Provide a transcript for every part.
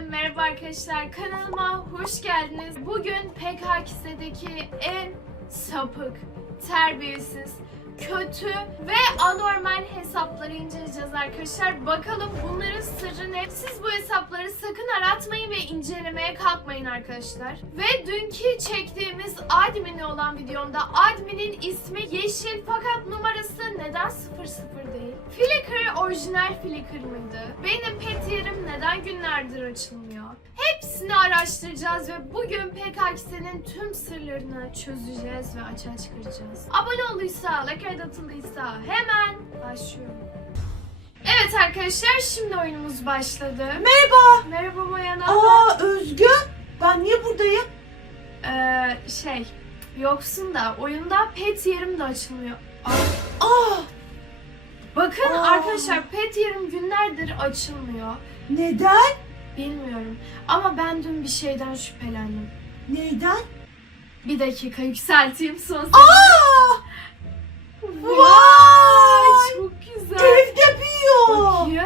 merhaba arkadaşlar. Kanalıma hoş geldiniz. Bugün PKK'deki en sapık, terbiyesiz, kötü ve anormal hesapları inceleyeceğiz arkadaşlar. Bakalım bunların sırrı ne? Siz bu hesapları sakın aratmayın ve incelemeye kalkmayın arkadaşlar. Ve dünkü çektiğimiz admini olan videomda adminin ismi Yeşil fakat numarası neden 00 değil? Flickr orijinal Flickr mıydı? Benim pet yerim neden günlerdir açılmıyor? Hepsini araştıracağız ve bugün PKK'nin tüm sırlarını çözeceğiz ve açığa çıkaracağız. Abone olduysa, like atıldıysa hemen başlıyorum. Evet arkadaşlar şimdi oyunumuz başladı. Merhaba. Merhaba Mayana. Aa Özgü. Ben niye buradayım? Ee, şey yoksun da oyunda pet yerim de açılmıyor. Aa, Aa Bakın Aa. arkadaşlar pet yerim günlerdir açılmıyor. neden? Bilmiyorum ama ben dün bir şeyden şüphelendim. Neyden? Bir dakika yükselteyim son Aa! Vay, Vay! çok güzel. Evde büyüyor. Bakayım.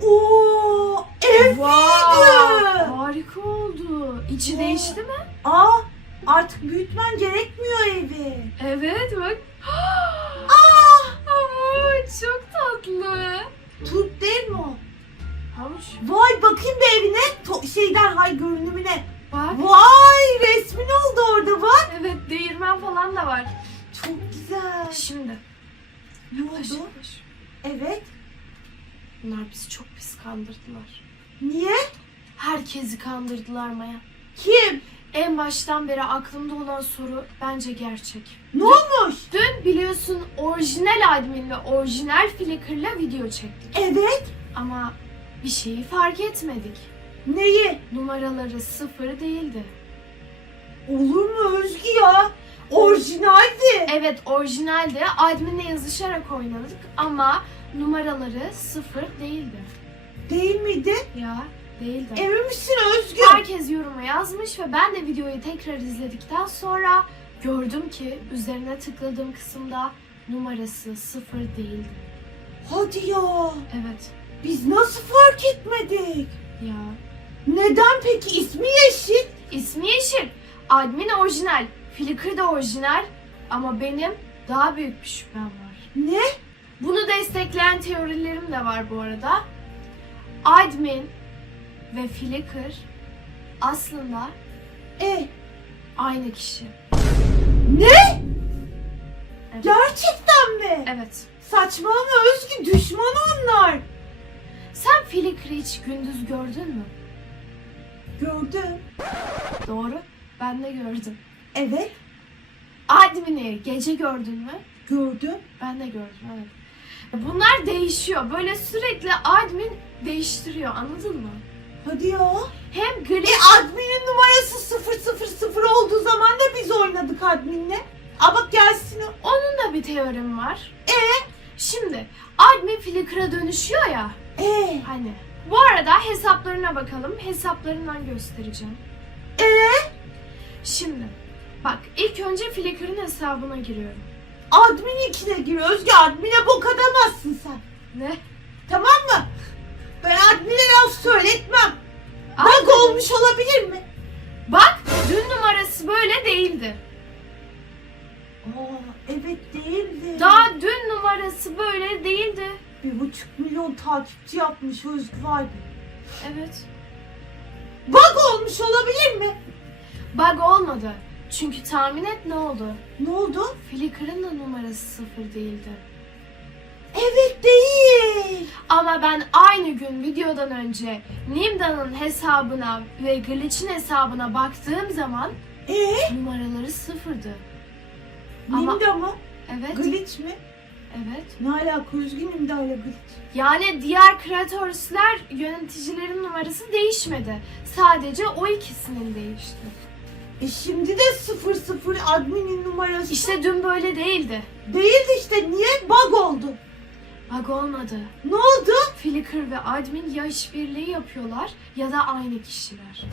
Oo ev büyüdü. harika oldu. İçi Vay. değişti mi? Aa artık büyütmen gerekmiyor evi. Evet bak. Aa, çok tatlı. Turp değil mi o? Havuç. Vay bakayım bir evine. To- şeyden hay görünümüne. Bak. Vay resmin oldu orada bak. Evet değirmen falan da var. Çok güzel. Şimdi. Ne Yaklaş, oldu? yaklaş. Evet. Bunlar bizi çok pis kandırdılar. Niye? Herkesi kandırdılar Maya. Kim? En baştan beri aklımda olan soru bence gerçek. Ne olmuş? Dün biliyorsun orijinal admin ve orijinal Flickr'la video çektik. Evet. Ama bir şeyi fark etmedik. Neyi? Numaraları sıfır değildi. Olur mu Özgü ya? Orijinaldi. Evet orijinaldi. Adminle yazışarak oynadık ama numaraları sıfır değildi. Değil miydi? Ya değildi. Emin misin Özgü? Herkes yoruma yazmış ve ben de videoyu tekrar izledikten sonra gördüm ki üzerine tıkladığım kısımda numarası sıfır değildi. Hadi ya. Evet Biz nasıl fark etmedik? ya. Neden peki ismi Yeşil? İsmi Yeşil. Admin orijinal. Flickr de orijinal. Ama benim daha büyük bir şüphem var. Ne? Bunu destekleyen teorilerim de var bu arada. Admin ve Flickr aslında E aynı kişi. ne? Evet. Gerçekten mi? Evet. Saçmalama Özgü düşman onlar. Sen Flickr'ı hiç gündüz gördün mü? Gördüm. Doğru. Ben de gördüm. Evet Admin'i gece gördün mü? gördüm. Ben de gördüm evet. Bunlar değişiyor. Böyle sürekli admin değiştiriyor anladın mı? Hadi ya. Hem glitch E adminin numarası 000 olduğu zaman da biz oynadık adminle. Aa bak gelsin o. onun da bir teorim var. E Şimdi admin Flickr'a dönüşüyor ya e hani. Bu arada hesaplarına bakalım. Hesaplarından göstereceğim. e Şimdi bak ilk önce Flickr'ın hesabına giriyorum. admin içine gir Özgü admine bok atamazsın sen. Ne? Buçuk milyon takipçi yapmış Özgü vay be. Evet. Bug olmuş olabilir mi? Bug olmadı. Çünkü tahmin et ne oldu? Ne oldu? Flickr'ın da numarası sıfır değildi. Evet değil. Ama ben aynı gün videodan önce Nimda'nın hesabına ve Glitch'in hesabına baktığım zaman Ee? numaraları sıfırdı. Ama- Nimda mı? Evet. Glitch mi? Evet. Ne alaka Nimda ile glitch? Yani diğer kreatörler yöneticilerin numarası değişmedi. Sadece o ikisinin değişti. E şimdi de 00 adminin numarası. İşte dün böyle değildi. Değildi işte niye? Bug oldu. Bug olmadı. Ne oldu? Flickr ve admin ya işbirliği yapıyorlar ya da aynı kişiler.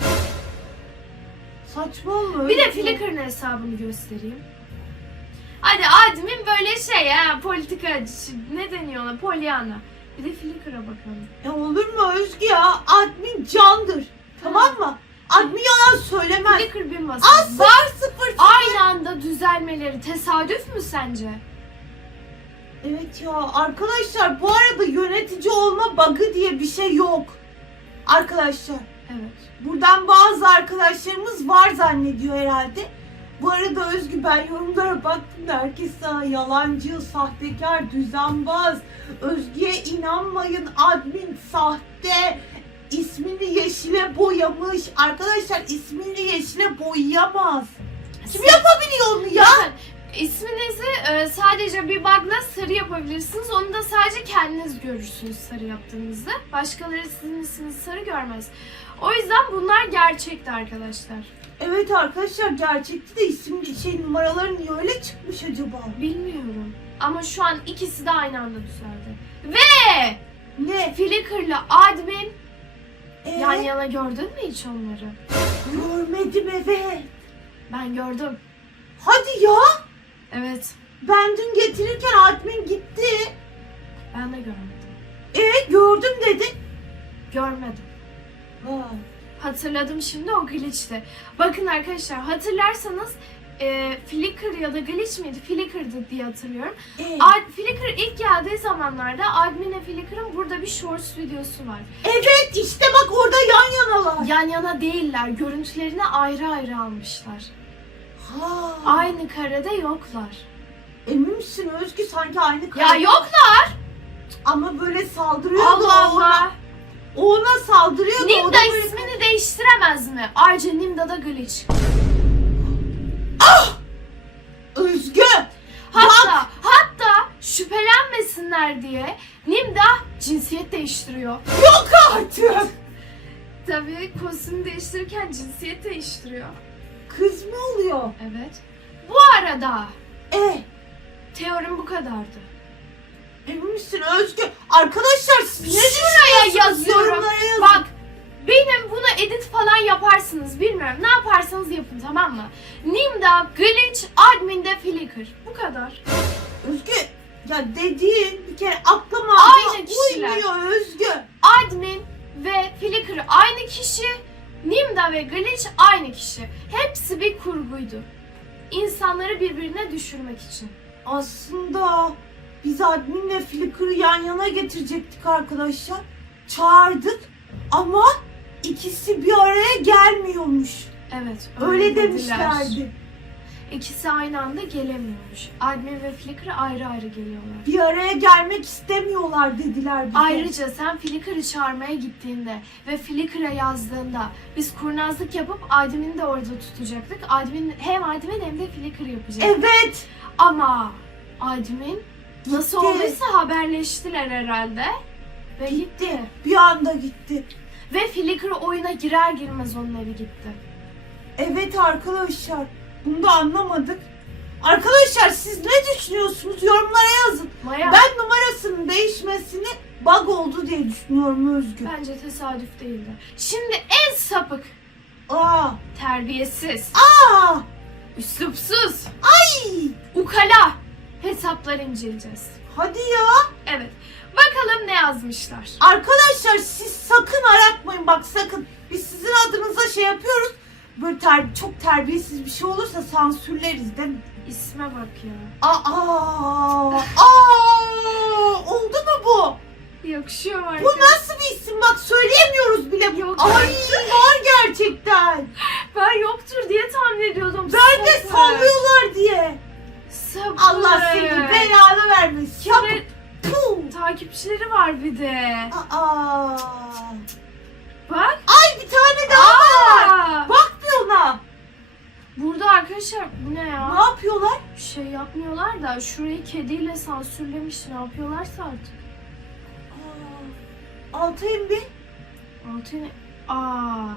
Saçma olma Bir de. Flickr'ın hesabını göstereyim. Hadi admin böyle şey ha politikacı ne deniyor ona Pollyanna. Bir de Flickr'a bakalım. Ya olur mu Özgü ya? Admin candır. Tamam mı? Admin yalan söylemez. Flickr bir masa. Az var sıfır. Aynı anda düzelmeleri tesadüf mü sence? Evet ya arkadaşlar bu arada yönetici olma bug'ı diye bir şey yok. Arkadaşlar Evet. buradan bazı arkadaşlarımız var zannediyor herhalde. Bu arada Özgü ben yorumlara baktım da herkes sana yalancı, sahtekar, düzenbaz, Özgü'ye inanmayın, admin sahte, ismini yeşile boyamış. Arkadaşlar ismini yeşile boyayamaz. Kim yapabiliyor onu ya? İsminizi e, sadece bir bug'la sarı yapabilirsiniz. Onu da sadece kendiniz görürsünüz sarı yaptığınızda. Başkaları sizin isminizi sarı görmez. O yüzden bunlar gerçekti arkadaşlar. Evet arkadaşlar gerçekti de isim şey numaraları niye öyle çıkmış acaba? Bilmiyorum. Ama şu an ikisi de aynı anda düzeldi. Ve Ne? Flickr'la admin Ee, yan yana gördün mü hiç onları? görmedim evet. Ben gördüm. Hadi ya. Evet. Ben dün getirirken admin gitti. Ben de görmedim. E gördüm dedi. Görmedim. Ha. Hatırladım şimdi o glitch'ti. Bakın arkadaşlar hatırlarsanız e, Flickr ya da glitch miydi? Flickr'dı diye hatırlıyorum. E, Ad, Flickr ilk geldiği zamanlarda admin'e Flickr'ın burada bir shorts videosu var. evet işte bak orada yan yanalar. Yan yana değiller. Görüntülerini ayrı ayrı almışlar. Ha. Aynı karede yoklar. Emin misin Özgü sanki aynı Ya kar- yoklar. Ama böyle saldırıyordu Allah o ona. Allah. O ona saldırıyordu. o Nimda da böyle- ismini değiştiremez mi? Ayrıca Nimda da glitch. Özgü. Hatta hatta şüphelenmesinler diye Nimda cinsiyet değiştiriyor. Yok artık. Tabii kostüm değiştirirken cinsiyet değiştiriyor. Kız mı oluyor? Evet. Bu arada E teorim bu kadardı. emin misin Özgü? Arkadaşlar siz ne Şuraya düşünüyorsunuz? yazıyorum. Yorumlara yazın. Bak benim bunu edit falan yaparsınız bilmiyorum. Ne yaparsanız yapın tamam mı? Nimda, Glitch, Admin'de Flickr. Bu kadar. Özgü ya dediğin bir kere aklıma Aynı kişiler. uymuyor Özgü. Admin ve Flickr aynı kişi. Nimda ve Glitch aynı kişi. Hepsi bir kurguydu. İnsanları birbirine düşürmek için. Aslında biz adminle Flickr'ı yan yana getirecektik arkadaşlar. Çağırdık ama ikisi bir araya gelmiyormuş. Evet. Öyle dediler. demişlerdi. İkisi aynı anda gelemiyormuş. Admin ve Flickr ayrı ayrı geliyorlar. Bir araya gelmek istemiyorlar dediler bize. Ayrıca sen Flickr'ı çağırmaya gittiğinde ve Flickr'a yazdığında biz kurnazlık yapıp admin'i de orada tutacaktık. Admin hem admin hem de Flickr yapacaktık. Evet. Ama admin nasıl Gitti. olduysa haberleştiler herhalde ve gitti. Bir anda gitti. Ve Flickr oyuna girer girmez onun evi gitti. Evet arkadaşlar. Bunu da anlamadık. Arkadaşlar siz ne düşünüyorsunuz? Yorumlara yazın. Maya Ben numarasının değişmesini bug oldu diye düşünüyorum Özgür. bence tesadüf değildi. Şimdi en sapık, Aa. terbiyesiz, Aa. üslupsuz, Ay. ukala hesaplar inceleyeceğiz. Hadi ya. Evet. Bakalım ne yazmışlar. Arkadaşlar siz sakın aratmayın bak sakın. Biz sizin adınıza şey yapıyoruz. Böyle ter- çok terbiyesiz bir şey olursa sansürleriz değil mi? İsme bak ya. Aa, aa, oldu mu bu? Yakışıyor var. Bu nasıl bir isim bak söyleyemiyoruz bile. Yok. Ay var gerçekten. Ben yoktur diye tahmin ediyordum. Ben de sallıyorlar diye. Sapık. Allah seni belanı vermesin. Ya Şimdi puh. takipçileri var bir de. Aa. Bak. Ay bir tane daha var. Aa, Bak bir ona. Burada arkadaşlar bu ne Ne ya? yapıyorlar? Bir şey yapmıyorlar da şurayı kediyle sansürlemiş. Ne yapıyorlarsa artık. Aa, Altayım bir. Altını... Aa, Aa,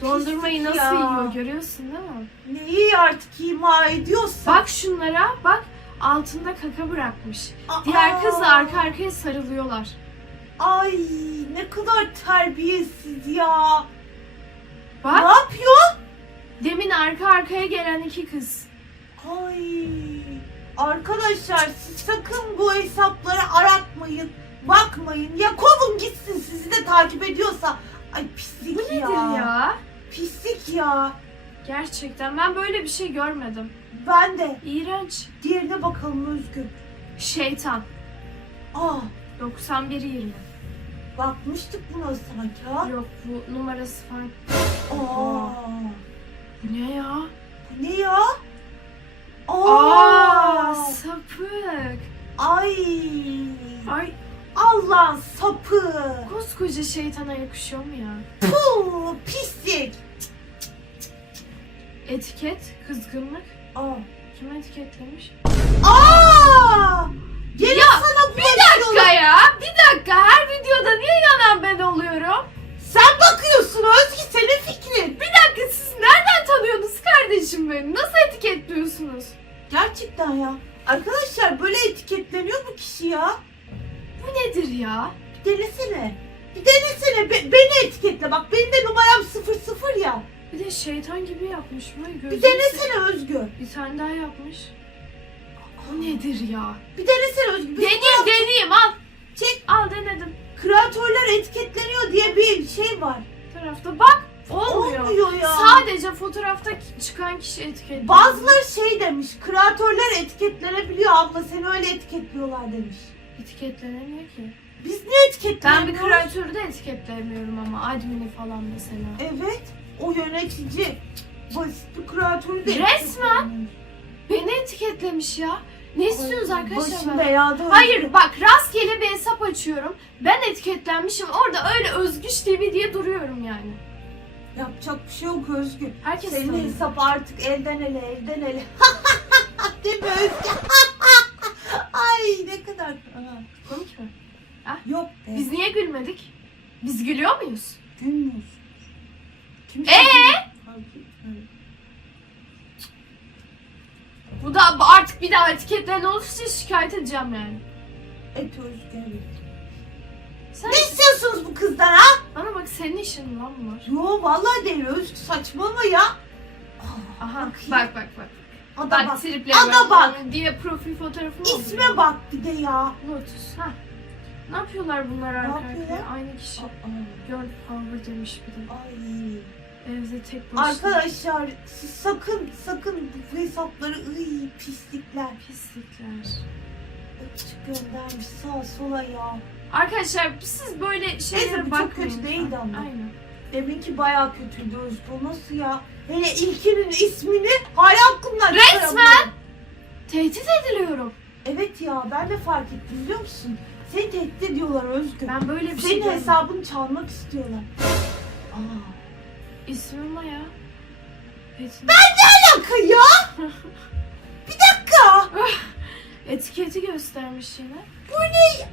dondurmayı nasıl ya. yiyor görüyorsun değil mi? Neyi artık ima ediyorsa. Bak şunlara bak altında kaka bırakmış. Aa, Diğer kız da arka arkaya sarılıyorlar. Ay ne kadar terbiyesiz ya. Bak Ne yapıyor? demin arka arkaya gelen iki kız. Ay arkadaşlar siz sakın bu hesapları aratmayın. Bakmayın ya kovun gitsin sizi de takip ediyorsa. Ay pislik Bu nedir ya. ya? Pislik ya. Gerçekten ben böyle bir şey görmedim. Ben de. İğrenç. Diğerine bakalım Özgür. Şeytan. Aa 9120. bakmıştık buna sanki ha. Yok bu numarası falan. Aa. Bu ne ya? Bu ne ya? Aa, Aa. sapık. Ay. Ay Allah sapı. koskoca şeytana yakışıyor mu ya? Puh, pislik. Etiket, kızgınlık. Aa. Kim etiketlemiş? Aa! Gene sana Bir dakika ya. Bir dakika. Her videoda niye yanan ben oluyorum? Sen bakıyorsun Özgü senin fikrin. Bir dakika siz nereden tanıyorsunuz kardeşim beni? Nasıl etiketliyorsunuz? Gerçekten ya. Arkadaşlar böyle etiketleniyor bu kişi ya. Bu nedir ya? Bir denesene. Bir denesene. Be- beni etiketle. Bak benim de numaram 00 ya. Bir de şeytan gibi yapmış mı? Bir Gözünü denesene Özgü. Bir tane daha yapmış. Bu nedir ya? Bir denesene Özgü. Bir Deneyeyim deneyeyim al. Çek. Al denedim. Kreatörler etiketleniyor diye bir şey var. Bu tarafta bak. Olmuyor. Olmuyor ya. Sadece fotoğrafta çıkan kişi etiketliyor. Bazıları şey demiş. Kreatörler etiketlenebiliyor abla. Seni öyle etiketliyorlar demiş. Etiketlenemiyor ki. Biz niye Ben bir kreatörü de etiketleyemiyorum ama admini falan mesela. Evet. O yönetici. Basit bir kreatörü de Resmen. Beni etiketlemiş ya. Ne istiyorsunuz arkadaşlar? Başım ben? belada. Hayır bak rastgele bir hesap açıyorum. Ben etiketlenmişim. Orada öyle Özgüç TV diye duruyorum yani. Yapacak bir şey yok Özgür. Herkes Senin tanıyor. hesap artık elden ele elden ele. Değil mi Özgür? Ne kadar. Aha. Komik mi? Yok be. Biz niye gülmedik? Biz gülüyor muyuz? gülmüyoruz. Kimse Ee? Bu da artık bir daha etiketlenen olursa şikayet edeceğim yani. Et. Sen Ne istiyorsunuz bu kızdan ha? bana bak senin işin lan bunlar? Yo vallahi değil Özgür saçmalama ya. Aha bak bak bak. Ada Bak bak. Ada bak. diye profil fotoğrafı mı İsme oluyor? bak bir de ya. Lotus. Ha. Ne yapıyorlar bunlar arka yapıyorlar? arkaya? Aynı kişi. Girl power demiş bir de. Ay. Evde tek başına. Arkadaşlar siz sakın sakın bu hesapları ıy pislikler. Pislikler. Öpücük göndermiş sağa sola ya. Arkadaşlar siz böyle şeylere bu çok bakmayın. kötü değildi ama. Aynen. Deminki bayağı kötüydü Özgür. Nasıl ya? Hele ilkinin ismini hala aklımdan Resmen! çıkaramıyorum. Tehdit ediliyorum. Evet ya ben de fark ettim biliyor musun? Seni tehdit ediyorlar Özgür. Ben böyle bir şey Senin görmedim. hesabını çalmak istiyorlar. Aa. İsmim Maya. Metin. Bir dakika ya! Bir dakika! Etiketi göstermiş yine. Bu ne?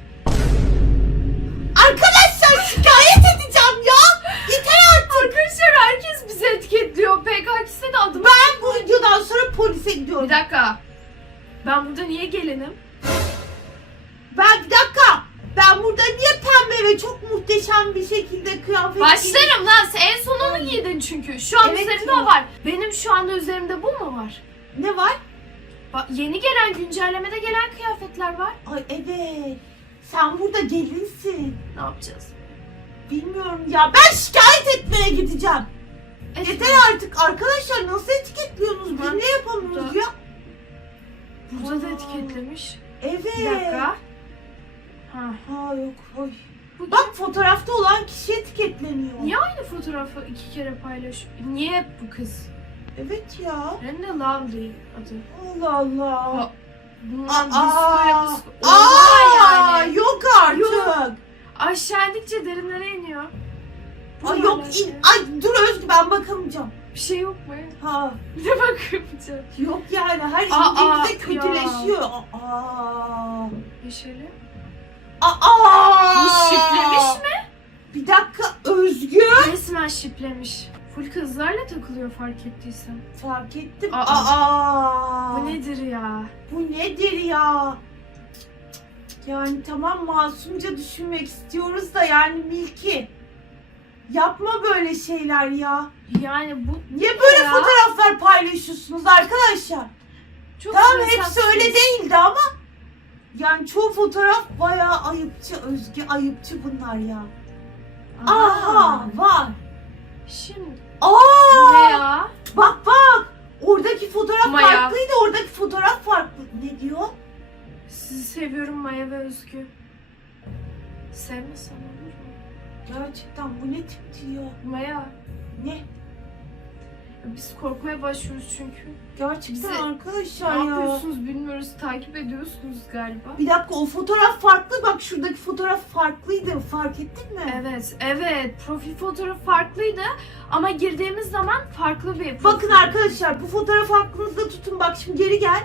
Ben burada niye gelinim? Ben bir dakika. Ben burada niye pembe ve çok muhteşem bir şekilde kıyafet giydim? Başlarım lan. Sen en son onu giydin çünkü. Şu an Evet üzerimde ya. o var. Benim şu anda üzerimde bu mu var? Ne var? Bak yeni gelen güncellemede gelen kıyafetler var. Ay evet. Sen burada gelinsin. Ne yapacağız? Bilmiyorum ya. Ben şikayet etmeye gideceğim. Etme. Yeter artık. Arkadaşlar nasıl etiketliyorsunuz? Biz Ben- ne yapamıyoruz ya? Burada da Aa. etiketlemiş. Evet. Bir dakika. Ha. Ha yok. Oy. Bu Bak fotoğrafta olan kişi etiketleniyor. Niye aynı fotoğrafı iki kere paylaşıyor? Niye hep bu kız? Evet ya. De Lovely adı. Allah Allah. Ha, Bundan Aa, aa, Oha yani. yok artık. Yok. Aşağı indikçe derinlere iniyor. Ay yok in. Ay dur Özgü ben bakamayacağım. Bir şey yok mu? Ha Ne bakamayacağım? yok yani her Aa, indikçe ya. kötüleşiyor. Aa. Yeşili. Aa. Bu şiplemiş mi? Bir dakika Özgü. Resmen şiplemiş. Full kızlarla takılıyor fark ettiysen. Fark ettim. Aa. Aa. Bu nedir ya? Bu nedir ya? Yani tamam masumca düşünmek istiyoruz da yani Milki. Yapma böyle şeyler ya. Yani bu Niye böyle ya? fotoğraflar paylaşıyorsunuz arkadaşlar? çok Tamam hepsi öyle değildi ama Yani çoğu fotoğraf bayağı ayıpçı Özge ayıpçı bunlar ya. Aha var. Şimdi Aa ne ya? bak bak. Oradaki fotoğraf Maya. farklıydı. Oradaki fotoğraf farklı. Ne diyor? Sizi seviyorum Maya ve Özgü. Sevmesen mu? Gerçekten bu ne tip diyor? Maya Ne? biz korkmaya başlıyoruz çünkü. Gerçekten Bizi- arkadaşlar Ne ya. yapıyorsunuz bilmiyoruz. Takip ediyorsunuz galiba. Bir dakika o fotoğraf farklı. Bak şuradaki fotoğraf farklıydı. Fark ettin mi? Evet, evet. Profil fotoğrafı farklıydı ama girdiğimiz zaman farklı bir profil. Bakın arkadaşlar bu fotoğrafı aklınızda tutun. Bak şimdi geri gel.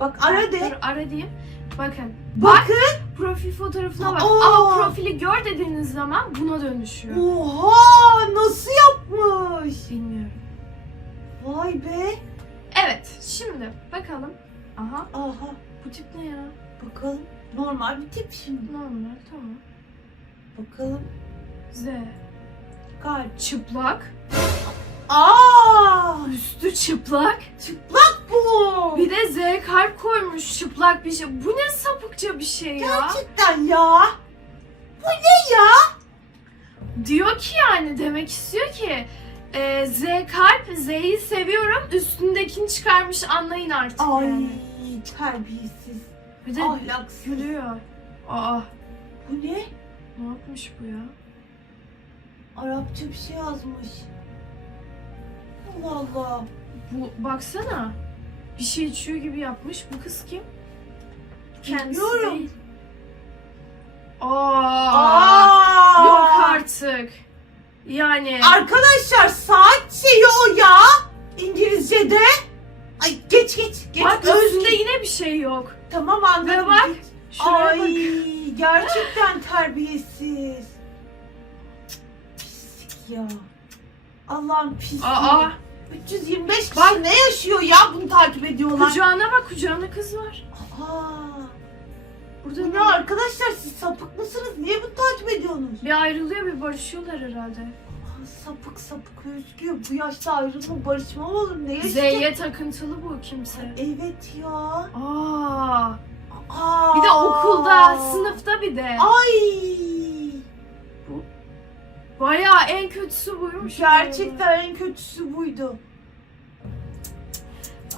Bak ara Dur, de. ara diyeyim. Bakın. Bakın. Profil fotoğrafına bak. Aa! Ama profili gör dediğiniz zaman buna dönüşüyor. Oha nasıl yapmış? Bilmiyorum. Vay be. Evet, şimdi bakalım. Aha, Aha bu tip ne ya? bakalım. Normal bir tip şimdi. Normal, tamam. Bakalım. Z. Kalp. Çıplak. Aa! Üstü çıplak. Çıplak Bir de Z kalp koymuş çıplak bir şey. Bu ne sapıkça bir şey ya. Gerçekten ya. Bu ne ya? Diyor ki yani demek istiyor ki e, Z kalp Z'yi seviyorum üstündekini çıkarmış anlayın artık Ay yani. terbiyesiz. Bir de Ahlaksız. gülüyor. Aa Bu ne? ne yapmış bu ya? Arapça bir şey yazmış. Allah Allah. Bu baksana. Bir şey içiyor gibi yapmış. Bu kız kim? Kendisi Bilmiyorum. değil. Aa, Aa! yok artık. Yani Arkadaşlar saat şeyi o ya. İngilizce'de. Ay geç geç. geç. bak Özge. üstünde yine bir şey yok. Tamam anladım. Ve bak, Geç. Şuraya Ay bak. gerçekten terbiyesiz. Pislik ya. Allah'ım pislik. Aa, 325 kişi Bak. ne yaşıyor ya bunu takip ediyorlar. kucağına bak kucağında kız var. Aa, Burada bu ne arkadaşlar siz sapık mısınız? Niye bunu takip ediyorsunuz? Bir ayrılıyor bir barışıyorlar herhalde. Aa, sapık sapık özgür. Bu yaşta ayrılma barışma mı olur? Ne yaşayacak? Z'ye takıntılı bu kimse. Evet ya. Aa, Aa. bir de okulda, sınıfta bir de. Ay. Bayağı en kötüsü buymuş. Gerçekten en kötüsü buydu.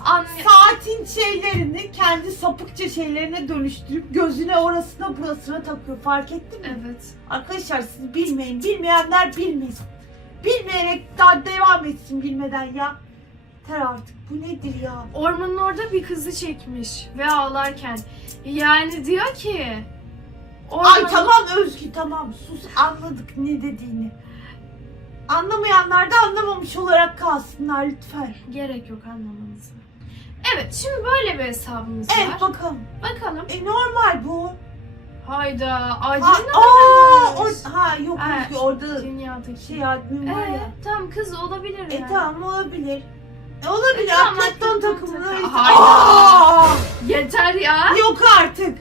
Anne, Saatin şeylerini kendi sapıkça şeylerine dönüştürüp gözüne orasına burasına takıyor. Fark ettin mi? evet. Arkadaşlar siz bilmeyin. Bilmeyenler bilmesin. Bilmeyerek daha devam etsin bilmeden ya. Yeter artık. Bu nedir ya? Ormanın orada bir kızı çekmiş ve ağlarken. Yani diyor ki... Orman... Ay tamam Özgü tamam sus anladık ne dediğini. Anlamayanlar da anlamamış olarak kalsınlar lütfen. Gerek yok anlamanıza. Evet şimdi böyle bir hesabımız Evet var. bakalım. Bakalım. E normal bu. Hayda. Ha, Acil aa, ne or- ha yok Ha, Özgü orada Dünyadaki. şey admin var Ee, ya. tamam kız olabilir yani. E tamam olabilir. E olabilir. E, tamam, Atleton atleton takımına takımı. işte. Hayda. Aa! Yeter ya. Yok artık.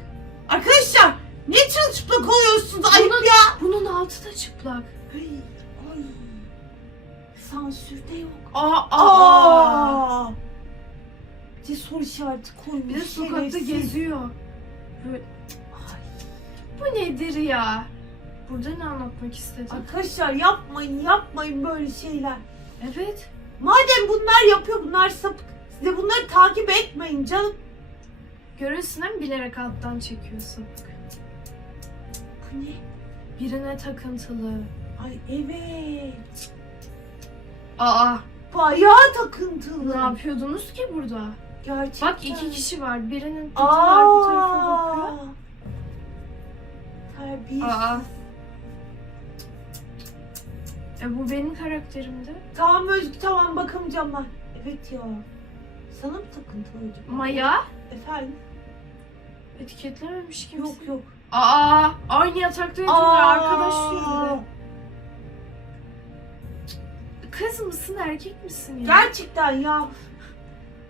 Arkadaşlar ne çırılçıplak oluyorsunuz? Ayıp Bunun- ya. Bunun altı da çıplak. Ay, ay. Sansürde yok. Aa, aa. Aa. Bir soru işareti koymuş. Bir de sokakta şerefsiz. geziyor. Böyle, Ay. bu nedir ya? Burada ne anlatmak istedi? Arkadaşlar yapmayın yapmayın böyle şeyler. Evet. Madem bunlar yapıyor bunlar sapık. Siz de bunları takip etmeyin canım. Görüyorsun değil mi? Bilerek alttan çekiyorsun. Bu ne? Birine takıntılı. Ay evet. Aa, Bayağı takıntılı. ne yapıyordunuz ki burada? Gerçekten. Bak iki kişi var. Birinin kutu var bu tarafa bakıyor. Terbiyesiz. Aa. E bu benim karakterimdi. Tamam Özgü tamam bakamayacağım ben. Evet ya. Sana mı takıntılı acaba? Maya Efendim? etiketlememiş kimse. Yok yok. Aa, aynı yatakta yatıyorlar arkadaş Aa. yüzüyle. Kız mısın erkek misin ya? Gerçekten ya.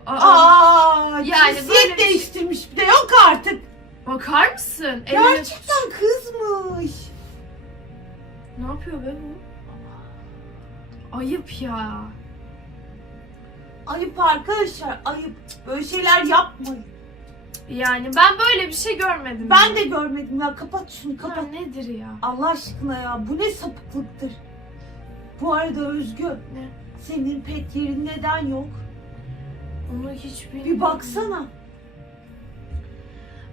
Aa, Aa, Yani cinsiyet böyle bir şey- değiştirmiş bir de yok artık. bakar mısın? Eline Gerçekten kızmış. Ne yapıyor be bu? Ayıp ya. Ayıp arkadaşlar ayıp. Böyle şeyler yapmayın. Yani ben böyle bir şey görmedim. Ben ya. de görmedim ya. Kapat şunu Ya kapat. nedir ya? Allah aşkına ya bu ne sapıklıktır. Bu arada Özgü Ne? senin pet yerin neden yok? Onu hiç bilmiyorum. Bir baksana.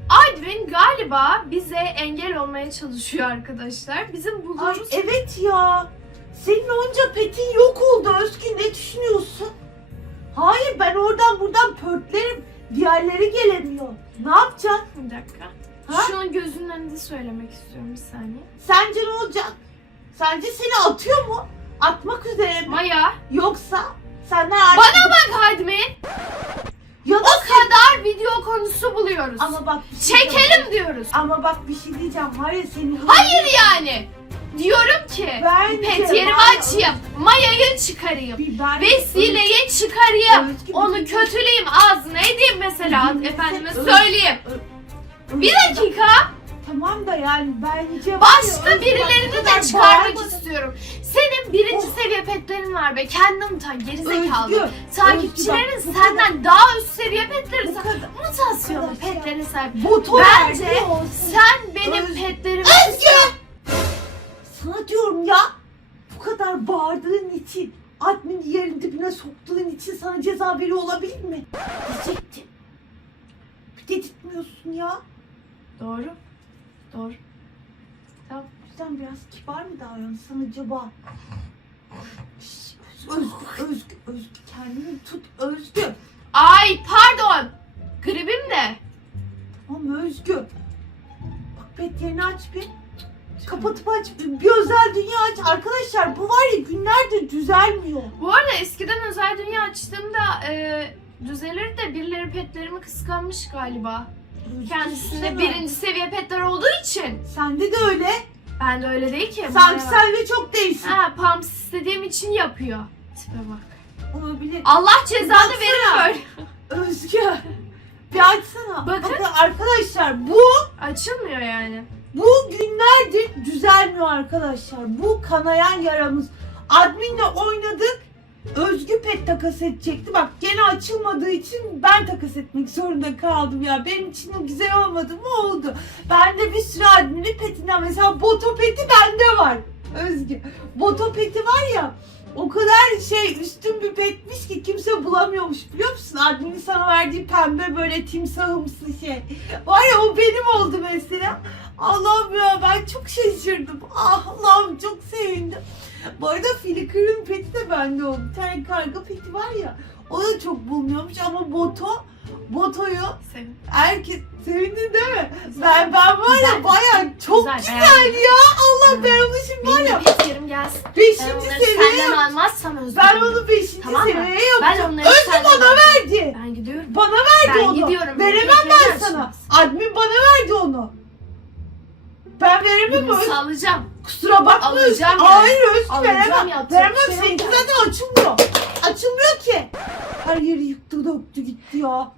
Advin galiba bize engel olmaya çalışıyor arkadaşlar. Bizim Ay bulduğumuz... evet ya. Senin onca petin yok oldu Özgü ne düşünüyorsun? Hayır ben oradan buradan pörtlerim. Diğerleri gelemiyor. Ne yapacaksın? Bir dakika. Ha? Şunun gözünün önünde söylemek istiyorum bir saniye. Sence ne olacak? Sence seni atıyor mu? Atmak üzere mi? Maya Yoksa senden artık... bana bak Admin. Ya da O kadar video konusu buluyoruz. Ama bak şey. Çekelim diyoruz. Ama bak bir şey diyeceğim. Var ya seni... Hayır yani. Diyorum ki Bence pet yerimi var ya, açayım. Maya'yı çıkarayım. Bir ben... Vesileyi çıkarayım. Özgü, bir Onu kötüleyeyim ağzına edeyim mesela Özgü, efendime Özgü. söyleyeyim. Bir dakika Tamam da yani bence... başka birilerini de çıkarmak istiyorum. Senin birinci Of. seviye petlerin var be kendin utan gerizekalı. Takipçilerin senden daha üst seviye petleri kadar... mutasyonlu Bu kadar petlerin sahip. Bence. Sen benim Özgü. petlerimi Özgü! Diyorum ya. Bu kadar bağırdığın için, admin yerin dibine soktuğun için sana ceza veriyor olabilir mi? Diyecektim. Bir de gitmiyorsun ya. Doğru. Doğru. Tamam. Sen biraz kibar mı davransan acaba? Özgü, Özgü, Özgü kendini tut Özgü. Ay pardon. Gribim de. Tamam Özgü. Bak pet yerini aç bir. Kapatıp aç. Bir özel dünya aç. Arkadaşlar bu var ya günlerdir düzelmiyor. Bu arada eskiden özel dünya açtığımda e, düzelir de birileri petlerimi kıskanmış galiba. Kendisinde birinci seviye petler olduğu için. Sende de öyle. Ben de öyle değil ki. Sanki Bana bak. sen de çok değilsin. Ha, pumps istediğim için yapıyor. Tipe bak. Olabilir. Allah cezanı Baksana. verir böyle. Özgü. Bir açsana. Bakın. arkadaşlar bu Açılmıyor yani. Bu günlerdir düzelmiyor arkadaşlar. Bu kanayan yaramız. Adminle oynadık. Özgü pet takas edecekti. Bak gene açılmadığı için ben takas etmek zorunda kaldım ya. Benim için o güzel olmadı mı oldu. Bende bir sürü adminin petinden mesela boto peti bende var. Özgü. Boto peti var ya o kadar şey üstün bir petmiş ki kimse bulamıyormuş biliyor musun? Adminin sana verdiği pembe böyle timsahımsı şey. Var ya o benim oldu mesela. Allah'ım ya ben çok şaşırdım. Ah Allah'ım çok sevindim. Bu arada Flickr'ın peti de bende oldu. Bir tane karga peti var ya. O da çok bulmuyormuş ama Boto, Boto'yu Sevin. herkes sevindi değil mi? Ben ben var ya Güzel. baya çok güzel, beğendim. ya. Allah ben onu şimdi var Benim ya de pet yerim gelsin. Ben beşinci onları seviyeye senden almazsam özür ben dilerim. onu beşinci Tamam mı? seviyeye Ben yapacağım. onları Özgü senden bana verdi. Ben gidiyorum. Bana verdi Ben onu. gidiyorum. Veremem ben sana. Admin bana verdi onu. Ben veremem Bunu Özgü. sallayacağım. Kusura bakma Özgü. Alacağım yani. Hayır Özgü Alacağım, veremem. yapacak Veremem bir şey yok seninki yani. zaten açılmıyor. Açılmıyor ki. Her yeri yıktı döktü gitti ya.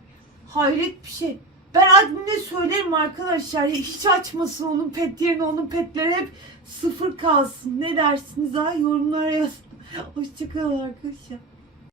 Hayret bir şey. Ben admine söylerim arkadaşlar. Hiç açmasın onun pet onun petleri hep sıfır kalsın. Ne dersiniz ha? Yorumlara yazın. Hoşçakalın arkadaşlar.